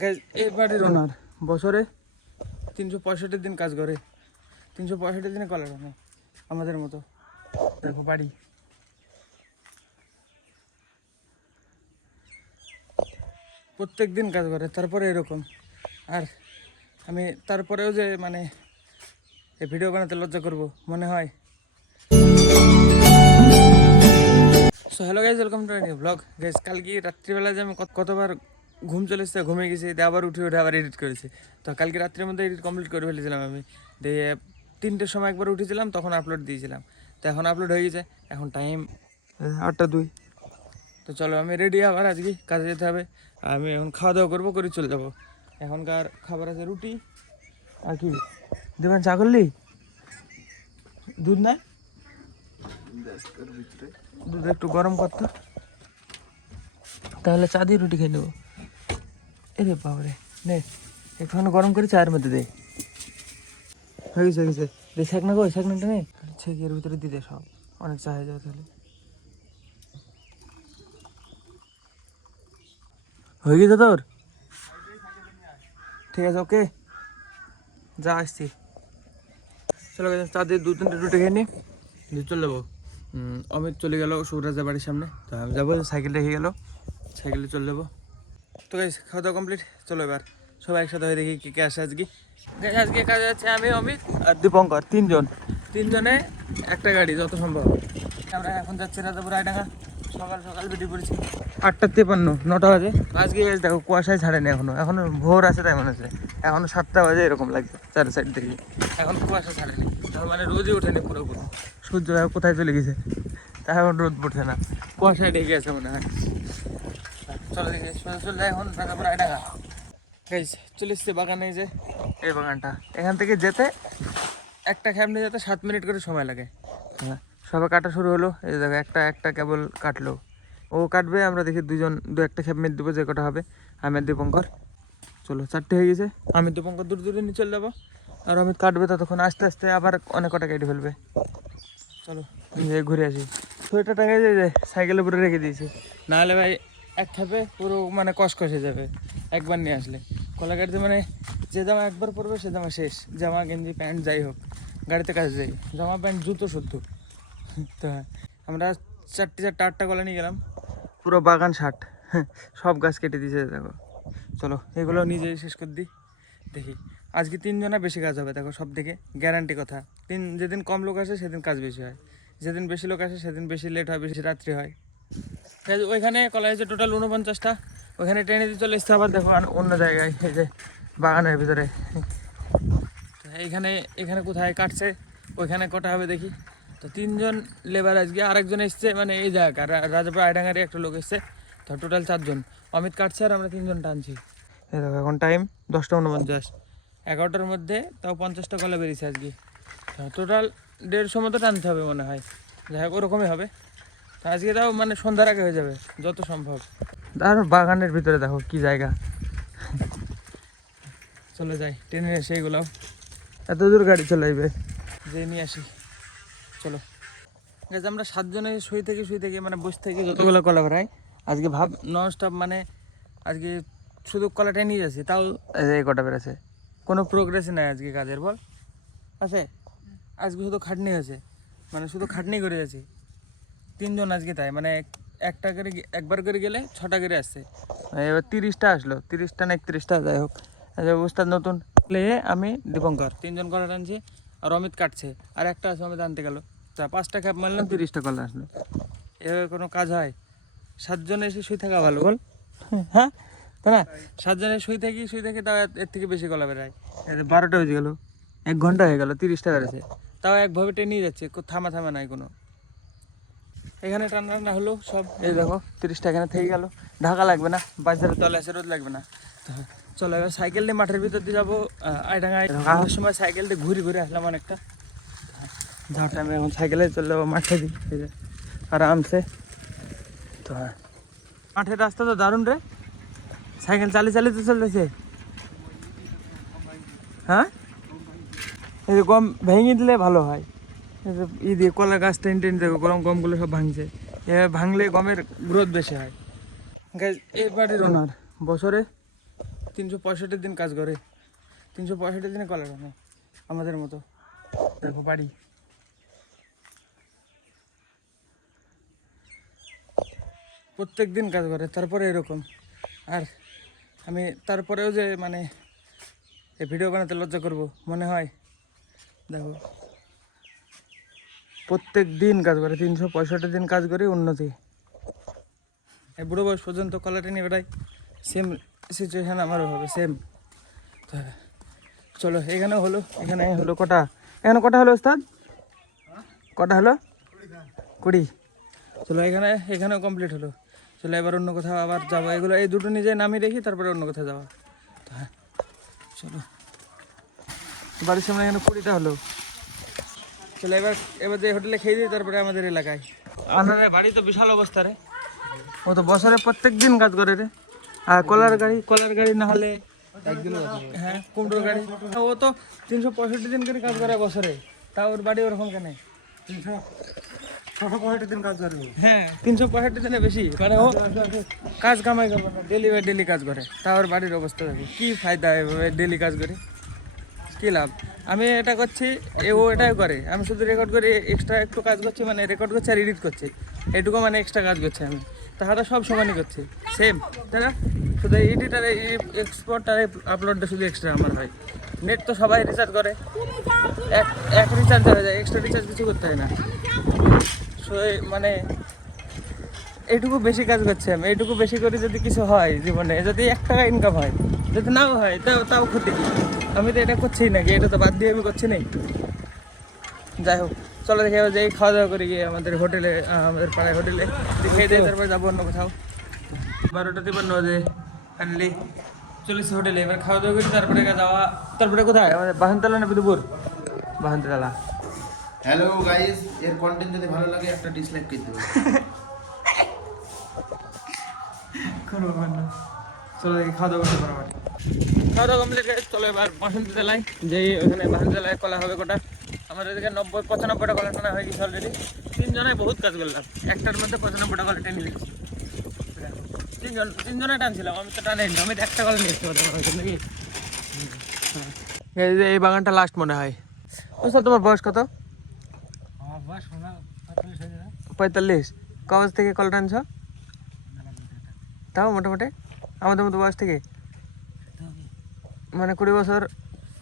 Guys এই বাড়ির ওনার বছরে 365 দিন কাজ করে, 365 দিনে কলা টানে আমাদের মতো। দেখো বাড়ি, প্রত্যেক দিন কাজ করে, তারপরে এরকম। আর আমি তারপরেও যে মানে এই ভিডিও বানাতে লজ্জা করব মনে হয়। So hello guys, welcome to new blog. Guys কালকে রাত্রিবেলা যে আমি কতবার ঘুম চলে এসেছে, ঘুমিয়ে গেছি, দিয়ে আবার উঠে আবার এডিট করেছি। তো কালকে রাত্রের মধ্যে এডিট কমপ্লিট করে ফেলেছিলাম আমি। দিয়ে 3টের সময় একবার উঠেছিলাম, তখন আপলোড দিয়েছিলাম। তো এখন আপলোড হয়ে গেছে, এখন টাইম 8টা 2। তো চলো আমি রেডি, আবার আজকে কাজে যেতে হবে। আমি এখন খাওয়া দাওয়া করবো, করে চলে যাবো। এখনকার খাবার আছে রুটি আর কি দেবেন, চা করলি, দুধ না, দুধ একটু গরম করতো, তাহলে চা দিয়ে রুটি খেয়ে নেবো। এরে বাবরে, নে একটুখানি গরম করে চায়ের মধ্যে দে। হয়ে গেছে হয়ে গেছে, দে শাকনা গো, শাকনাটা নে, ছেঁকের ভিতরে দিতে সব, অনেক চা হয়ে যাবে তাহলে। হয়ে গেছে তোর? ঠিক আছে, ওকে, যা আসছি। চলো চা দিয়ে 2-3টে রুটি খেয়ে নি, দিয়ে চলে যাবো। অমিত চলে গেল সুরাজের বাড়ির সামনে, তো আমি যাবো, সাইকেল রেখে গেল, সাইকেলে চলে যাবো। তো গাইস খাওয়া দাওয়া কমপ্লিট, চলো এবার সবাই একসাথে হয়ে দেখি কে কে আসে আজকে। আজকে কাজে যাচ্ছে আমি, অমিত আর দীপঙ্কর, তিনজনে একটা গাড়ি যত সম্ভব। আমরা এখন যাচ্ছি রাজাপুর আইডাঙ্গা। সকাল সকাল বেরিয়ে পড়েছি, 8টা 53, 9টা বাজে। আজকে দেখো কুয়াশায় ছাড়েনি এখনো ভোর আছে তাই মনে হচ্ছে, এখনো 7টা বাজে এরকম লাগছে চার সাইড থেকে, এখন কুয়াশা ছাড়েনি, তার মানে রোদই ওঠেনি পুরোপুরি। সূর্য কোথায় চলে গেছে, তা এখন রোদ পড়ছে না, কুয়াশায় ঢেকে আছে মনে হয়। চলো দেখি চলে যায় এখন রাজাপুর আইডাঙ্গা। গাইস চলে এসছে বাগানে, যে এই বাগানটা, এখান থেকে যেতে একটা ক্যাব নিয়ে যেতে 7 মিনিট করে সময় লাগে। হ্যাঁ, সবে কাটা শুরু হলো, এই দেখো একটা কেবল কাটলো, ও কাটবে, আমরা দেখি দু-একটা খেপ মেরে দেবো, যে কটা হবে। আমি আর দীপঙ্কর, চলো 4টে হয়ে গেছে। আমি দীপঙ্কর দূরে দূরে নিয়ে চলে যাবো, আর অমিত কাটবে, ততক্ষণ আস্তে আস্তে আবার অনেক কটা কেটে ফেলবে। চলো ঘুরে আসি। সোয়েটারটা যে সাইকেলের উপরে রেখে দিয়েছি, নাহলে ভাই এক খেপে পুরো মানে কষকষে যাবে একবার নিয়ে আসলে। কলা গাড়িতে মানে যে জামা একবার পরবে সে জামা শেষ, জামা গেঞ্জি প্যান্ট যাই হোক, গাড়িতে কাজ যাই, জামা প্যান্ট জুতো শুদ্ধ। তো হ্যাঁ, আমরা 4-8টা কলা নিয়ে গেলাম, পুরো বাগান 60, সব গাছ কেটে দিয়েছে দেখো। চলো এগুলো নিজেই শেষ করে দিই, দেখি আজকে 3জনে বেশি কাজ হবে দেখো, সব থেকে গ্যারান্টি কথা। যেদিন কম লোক আসে সেদিন কাজ বেশি হয়, যেদিন বেশি লোক আসে সেদিন বেশি লেট হয়, বেশি রাত্রি হয়। ওইখানে কলা হয়েছে টোটাল 49টা, ওইখানে ট্রেনে দিয়ে চলে এসছে, আবার দেখো অন্য জায়গায়, এই যে বাগানের ভিতরে। এখানে কোথায় কাটছে, ওইখানে কটা হবে দেখি। তো 3জন লেবার আজকে, আরেকজন এসছে মানে এই জায়গা রাজাপুর আইডাঙ্গারে একটা লোক এসছে, তো টোটাল 4জন। অমিত কাটছে আর আমরা 3জন টানছি। এই দেখো এখন টাইম 10টা 49, 11টার মধ্যে তাও 50টা কলা বেরিয়েছে আজকে। টোটাল 150 মতো টানতে হবে মনে হয়, যাই হোক ওরকমই হবে। তো আজকে তাও মানে সন্ধ্যার আগে হয়ে যাবে যত সম্ভব। আর বাগানের ভিতরে দেখো কি জায়গা, চলে যাই ট্রেনে এসে, এগুলো এত দূর গাড়ি চলে যাবে, যে নিয়ে আসি। চলো গেছে, আমরা 7জনে শুই থেকে মানে বসে থেকে যতগুলো কলা বেড়াই আজকে, ভাব নন স্টপ, মানে আজকে শুধু কলাটাই নিয়ে যাচ্ছি, তাও এই কটা বেড়েছে, কোনো প্রোগ্রেসই নাই আজকে কাজের, বল আছে? আজকে শুধু খাটনি হয়েছে, মানে শুধু খাটনি করে যাচ্ছি 3জন আজকে, তাই মানে একটা করে একবার করে গেলে 6টা করে আসছে। এবার 30টা আসলো, 30টা না 31টা, যাই হোক। উস্তাদ নতুন আমি দীপঙ্কর 3জন কলা টানছি, আর অমিত কাটছে, আর একটা আছে অমিত আনতে গেল। তা 5টা ক্যাপ মারলাম, 30টা কলা আসলো। এভাবে কোনো কাজ হয়? 7জন এসে শুয়ে থাকা ভালো, বল? হ্যাঁ তাই না? 7জনে শুয়ে থাকি তাও এর থেকে বেশি কলা বেড়ায়। 12টা বেজে গেলো, 1 ঘন্টা হয়ে গেল, 30টা বেড়েছে, তাও একভাবে টেনে যাচ্ছে, থামা নাই কোনো। এখানে টান্না হলো সব, এই দেখো 30টা এখানে থেকে গেল, ঢাকা লাগবে না, বাজারের তলে আছে, রোদ লাগবে না। চলো এবার সাইকেল নিয়ে মাঠের ভিতর দিয়ে যাবো আইডাঙ্গায়। আসার সময় সাইকেল দিয়ে ঘুরে আসলাম অনেকটা, যার টাইমে এখন সাইকেলে চলে যাবো মাঠে দিই, এই যে আরামসে। তো হ্যাঁ, মাঠের রাস্তা তো দারুণ রে, সাইকেল চালিয়ে তো চলতেছে। হ্যাঁ, এই যে গম ভেঙে দিলে ভালো হয়, ই দিয়ে কলা গাছ টেন দেখো, গমগুলো সব ভাঙছে, এভাবে ভাঙলে গমের গ্রোথ বেশি হয়। এই বাড়ির ওনার বছরে 365 দিন কাজ করে, 365 দিনে কলা টানে আমাদের মতো। দেখো বাড়ি, প্রত্যেক দিন কাজ করে, তারপরে এরকম। আর আমি তারপরেও যে মানে এই ভিডিও বানাতে লজ্জা করব মনে হয়। দেখো প্রত্যেক দিন কাজ করে, 365 দিন কাজ করে উন্নতি। এই বুড়ো বয়স পর্যন্ত কলা টেনে বেড়াই, সেম সিচুয়েশান আমারও হবে, সেম। চলো এখানে হলো, এখানে হলো কটা, এখানে কটা হলো ওস্তাদ, কটা হলো? 20। চলো এখানেও কমপ্লিট হলো। চলো এবার অন্য কোথাও আবার যাবো, এগুলো এই দুটো নিজে নামিয়ে রেখি তারপরে অন্য কোথাও যাওয়া। হ্যাঁ চলো, বাড়ির সামনে এখানে 20টা হলো। চলো এবার যে হোটেলে খেয়ে দিই তারপরে আমাদের এলাকায়। আমাদের বাড়ি তো বিশাল অবস্থা রে, ও তো বছরে প্রত্যেক দিন কাজ করে রে। আর কলার গাড়ি না হলে হ্যাঁ কুমড়োর গাড়ি, ও তো 365 দিন করে কাজ করে বছরে। তা ওর বাড়ি ওরকম কেন? 365 দিন কাজ করে, হ্যাঁ 365 দিনে বেশি, মানে ও কাজ কামাই করবে না, ডেলি বাই ডেলি কাজ করে। তা ওর বাড়ির অবস্থা দেখো, কি ফায়দা এভাবে ডেলি কাজ করে, কী লাভ? আমি এটা করছি, ও এটাই করে, আমি শুধু রেকর্ড করি, এক্সট্রা একটু কাজ করছি, মানে রেকর্ড করছি আর এডিট করছি, এটুকু মানে এক্সট্রা কাজ করছি আমি। তাহারা সব সমানই করছি, সেম, তাই না? শুধু এডিট আর এক্সপোর্ট আর আপলোডটা শুধু এক্সট্রা আমার হয়। নেট তো সবাই রিচার্জ করে, এক রিচার্জে হয়ে যায়, এক্সট্রা রিচার্জ কিছু করতে হয় না। সো মানে এইটুকু বেশি কাজ করছি আমি, এইটুকু বেশি করে যদি কিছু হয় জীবনে, যদি 1 টাকা ইনকাম হয়, যদি নাও হয় তাও ক্ষতি কি? আমি তো এটা করছি নাকি, এটা তো বাদ দিয়ে আমি করছি নাকি। যাই হোক চলো দেখে যাই, খাওয়া দাওয়া করে গিয়ে আমাদের হোটেলে, আমাদের পাড়ায় হোটেলে খেয়ে দিয়ে তারপরে যাবো অন্য কোথাও। 12টা 53 বাজে ফাইনালি চলেছি হোটেলে। এবার খাওয়া দাওয়া করি তারপরে যাওয়া, তারপরে কোথায় আমাদের বাহনতলা না বিদুপুর? বাহনতলা। হ্যালো গাইস, এর কন্টেন্ট যদি ভালো লাগে একটা ডিসলাইক করে দেবেন। কোনো ব্যাপার না, চলো দেখি খাওয়া দাওয়া করতে পারবো। খাওয়া দাওয়া কমপ্লিট, চলো এবার বাসন্তী জেলায় যেই, ওখানে বাসন্তী জেলায় কলা হবে কোটা। আমাদের এদিকে 90-95টা কলা টানা হয়ে গেছে অলরেডি। 3 জনায় বহুত কাজ করলাম, একটার মধ্যে 95টা কলা টেনে নিচ্ছি। 3 জনে টানছিলাম, আমি তো টানে আমি একটা কলা নিয়ে এসতে পারতাম নাকি। এই বাগানটা লাস্ট মনে হয়। স্যার তোমার বয়স কত? 45। কবজ থেকে কলা টানছ? তাও মোটামুটি আমাদের মতো বয়স থেকে, মানে 20 বছর,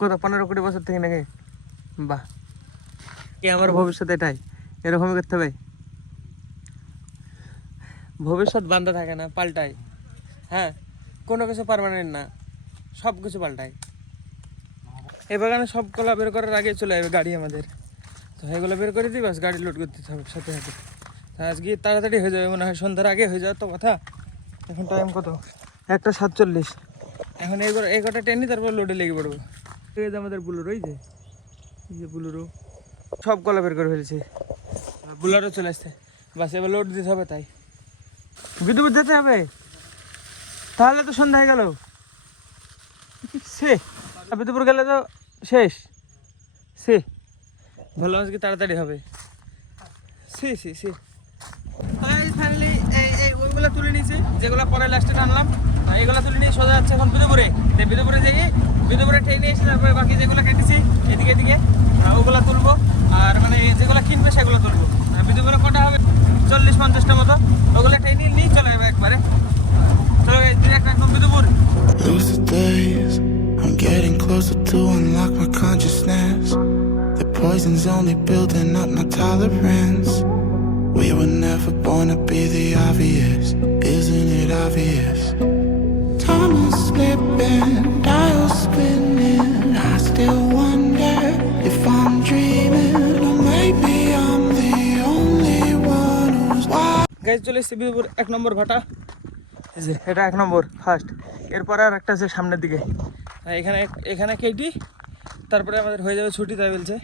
কত 15-20 বছর থেকে নাকি? বাহ, কি আমার ভবিষ্যৎ এটাই, এরকমই করতে হবে। ভবিষ্যৎ বান্ধা থাকে না, পাল্টায়। হ্যাঁ, কোনো কিছু পার্মানেন্ট না, সব কিছু পাল্টায়। এই বাগানে সব কলা বের করার আগে চলে যাবে গাড়ি আমাদের, তো এগুলো বের করে দিই, বাস গাড়ি লোড করতে হবে সাথে সাথে। আজকে তাড়াতাড়ি হয়ে যাবে মনে হয়, সন্ধ্যার আগে হয়ে যাওয়ার তো কথা। এখন টাইম কত? 1:47। এখন এই কটা টেনি তারপর লোডে লেগে পড়বো। এই যে আমাদের বুলোরো, এই যে বুলোরো সব কলা বের করে ফেলেছি, বুলোরও চলে আসছে, বাস এবার লোড দিতে হবে। তাই বিদ্যুৎ যেতে হবে, তাহলে তো সন্ধ্যা হয়ে গেল। সে বিদ্যুপুর গেলে তো শেষ। সে ভালো, আজকে তাড়াতাড়ি হবে। সে ফাইনালি ওইগুলো তুলে নিয়েছি, যেগুলো পরে লাস্টে টানলাম, এইগুলো তুলে নিয়ে সোজা যাচ্ছে এখন বিদুপুরে। বিদুপুরে যাই, বিদুপুরে ট্রেন নিয়ে এসে তারপরে বাকি যেগুলো কেটেছি এদিকে ওগুলো তুলবো, আর মানে যেগুলো কিনবে সেগুলো তুলবো। বিদুপুরে কটা হবে? 40-50টা মতো, ওগুলো ট্রেন নিয়ে চলে যাবে একবারে। চলো একদম Bidupur. I'm getting closer to unlock my consciousness. The poison's only building up my tolerance. We were never born to be the obvious, isn't it obvious? Time is slipping, dials spinning. I still wonder if I'm dreaming, or maybe I'm the only one who's wild. Guys, চলে এসেছি বিদুপুর 1 নম্বর ভাটা। এটা 1 নম্বর first, এরপরে আর একটা আছে সামনের দিকে। এখানে কেটি তারপরে আমাদের হয়ে যাবে ছুটি, তাই বলছে।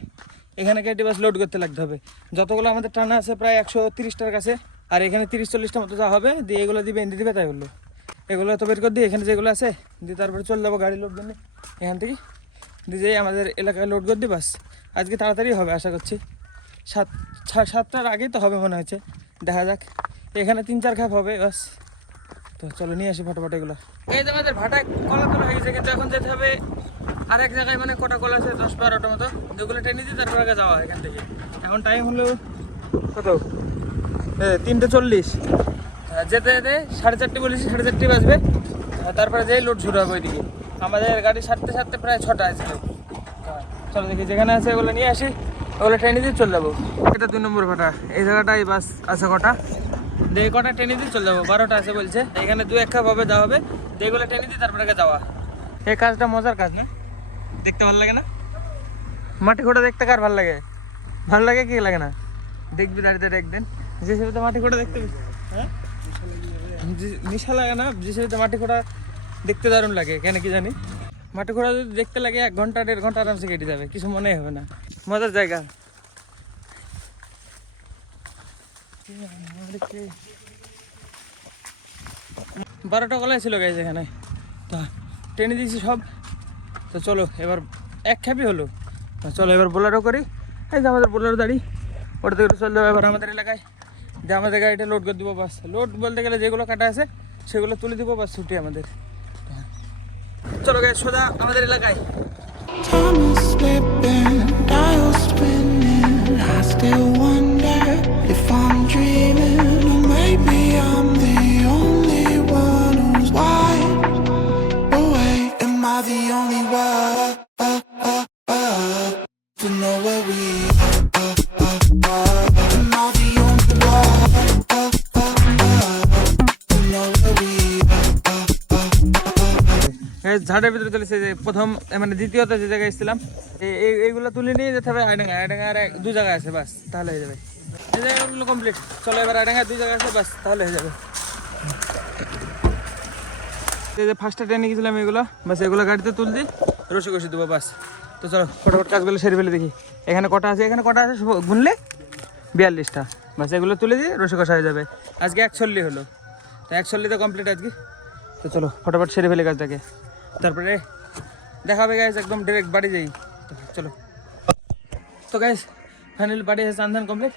এখানে কেটে বাস লোড করতে লাগতে হবে। যতগুলো আমাদের টানা আছে প্রায় 130টার কাছে, আর এখানে 30-40টা মতো যা হবে, দিয়ে এগুলো দিবে এনে দিবে, তাই বললো। এগুলো তো বের করে দিই, এখানে যেগুলো আছে দিয়ে তারপরে চলে যাবো গাড়ি লোড জন্য এখান থেকে, দিয়ে যেয়ে আমাদের এলাকায় লোড করে দিই। বাস আজকে তাড়াতাড়ি হবে আশা করছি, 7টার আগেই তো হবে মনে হচ্ছে, দেখা যাক। এখানে 3-4 খাপ হবে, বাস তো চলো নিয়ে আসি ফটোফট এগুলো। এই যে আমাদের ভাটায় কলা তোলা হয়ে গেছে, কিন্তু এখন যেতে হবে আর এক জায়গায়, মানে কটা কলা আছে 10-12টা মতো, যেগুলো টেনে দিই তারপর আগে যাওয়া হয় এখান থেকে। এখন টাইম হলো কত, 3:40। যেতে যেতে 4:30 বলেছি, 4:30 বাজবে। তারপরে যেই লোড শুরু হবে ওইদিকে। আমাদের গাড়ি সারতে সারতে প্রায় 6টা আসবে। চলো দেখি যেখানে আছে ওগুলো নিয়ে আসি, ওগুলো ট্রেনে দিয়ে চলে যাবো। এটা 2 নম্বর ভাটা, এই জায়গাটাই বাস আছে কটা, দিয়ে কটা ট্রেনে দিয়ে চলে যাবো। 12টা আছে বলছে, এখানে 2-1 ভাবে যাওয়া হবে, দিয়ে এগুলো ট্রেনে দিয়ে তারপরে আগে যাওয়া। এই কাজটা মজার কাজ না, দেখতে ভালো লাগে না? মাটি খোঁড়া দেখতে কার ভালো লাগে? ভালো লাগে কি লাগে না? দেখবি দাঁড়িয়ে দাঁড়িয়ে একদিন যে সেটা মাটি খোঁড়া দেখতে, হ্যাঁ নিশা লাগে না? যে সেটা মাটি খোঁড়া দেখতে দারুণ লাগে, কেন কি জানি। মাটি খোঁড়া যদি দেখতে লাগে 1 ঘন্টা 1.5 ঘন্টা আরামসে কেটে যাবে, কিছু মনেই হবে না। মজার জায়গা। 12টা কলাই ছিল গাইজ এখানে, তো টেনে দিয়েছি সব। তো চলো এবার এক খেপি হলো, চলো এবার বোলারও করি। এই যে আমাদের বোলারও দাঁড়ি, ওটা থেকে চলে যাবো এবার আমাদের এলাকায়, যে আমাদের গাড়িটা লোড করে দেবো বাস। লোড বলতে গেলে যেগুলো কাটা আছে সেগুলো তুলে দেবো বাস, ছুটি আমাদের। চলো গাইজ সোজা আমাদের এলাকায়। Time is slipping, dial spinning. I still wonder if I'm dreaming, or maybe I'm the only one who's wide awake. Am I the only one to know where we are? Am I the only one to know where we are? ঝাড়ের ভিতরে চলেছে, যে প্রথম মানে দ্বিতীয়ত যে জায়গায় এসেছিলাম, এইগুলো তুলে নিয়ে যেতে হবে আইডাঙ্গা। আইডাঙ্গা আর 2 জায়গায় আছে বাস, তাহলে হয়ে যাবে। এই জায়গাগুলো কমপ্লিট। চলো এবার আইডাঙ্গা 2 জায়গায় আছে বাস, তাহলে হয়ে যাবে। এই যে ফার্স্টে ট্রেনে গেছিলাম এগুলো বাস, এগুলো গাড়িতে তুলতে রসি কষি দেবো বাস। তো চলো ফটাফট কাজগুলো সেরে ফেলে দেখি। এখানে কটা আছে, এখানে কটা আছে গুনলে 42টা বাস। এগুলো তুলে দিয়ে রসি কষা হয়ে যাবে। আজকে 140 হলো, তো 140 কমপ্লিট আজকে। তো চলো ফটাফট সেরে ফেলে কাজটাকে, তারপরে দেখা হবে গাইজ, একদম ডাইরেক্ট বাড়ি যাই। চলো। তো গাইজ ফাইনালি বাড়ি এসে চান কমপ্লিট।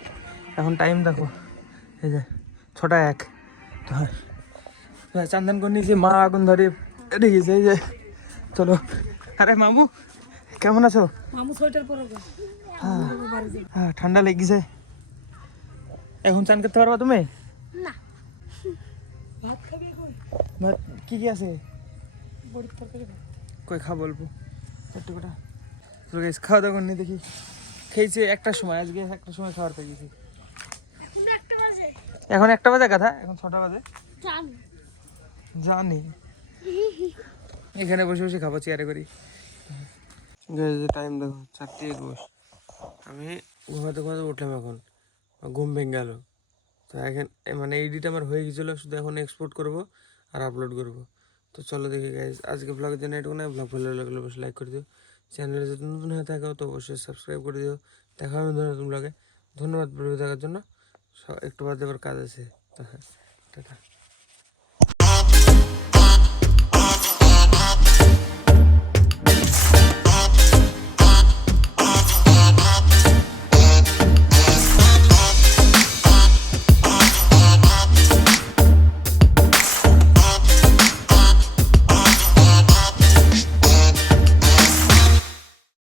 এখন টাইম দেখো, এই যে 6:01। তো চান্দান করে নিয়েছি, মা আগুন ধরে রেখেছে। এই যে চলো। আরে মামু কেমন আছো? মামু সোয়েটার পরে হ্যাঁ ঠান্ডা লেগেছে। এখন চান করতে পারবা তুমি? না ভাত খাবি এখন? ভাত কি কি আছে? বড়ির তরকারি ভাত। কই খাবো অল্প একটুকুটা। চলো গাইজ খাওয়া দাওয়া করে নি দেখি। খেয়েছি 1টার সময়, আজকে 1টার সময় খাওয়ার পেয়ে গেছি। এখন 1টা বাজে কথা, এখন 6টা বাজে। জানি এখানে বসে বসে খাবো চেয়ারে করি। টাইম দেখো 4:21। আমি ঘুমাতে ঘুমাতে উঠলাম, এখন ঘুম ভেঙে গেল। তো এখন মানে এডিট আমার হয়ে গেছিলো, শুধু এখন এক্সপোর্ট করব আর আপলোড করব। তো চলো দেখি গাইজ, আজকে ব্লগের জন্য এটুকু না। ব্লগ ভালো লাগলে অবশ্যই লাইক করে দিও, চ্যানেলে যদি নতুন হয়ে থাকো তো অবশ্যই সাবস্ক্রাইব করে দিও। দেখা হবে নতুন ব্লগে। ধন্যবাদ ভিডিও দেখার জন্য। একটু বাদে আবার কাজ আছে। তো হ্যাঁ, টাটা।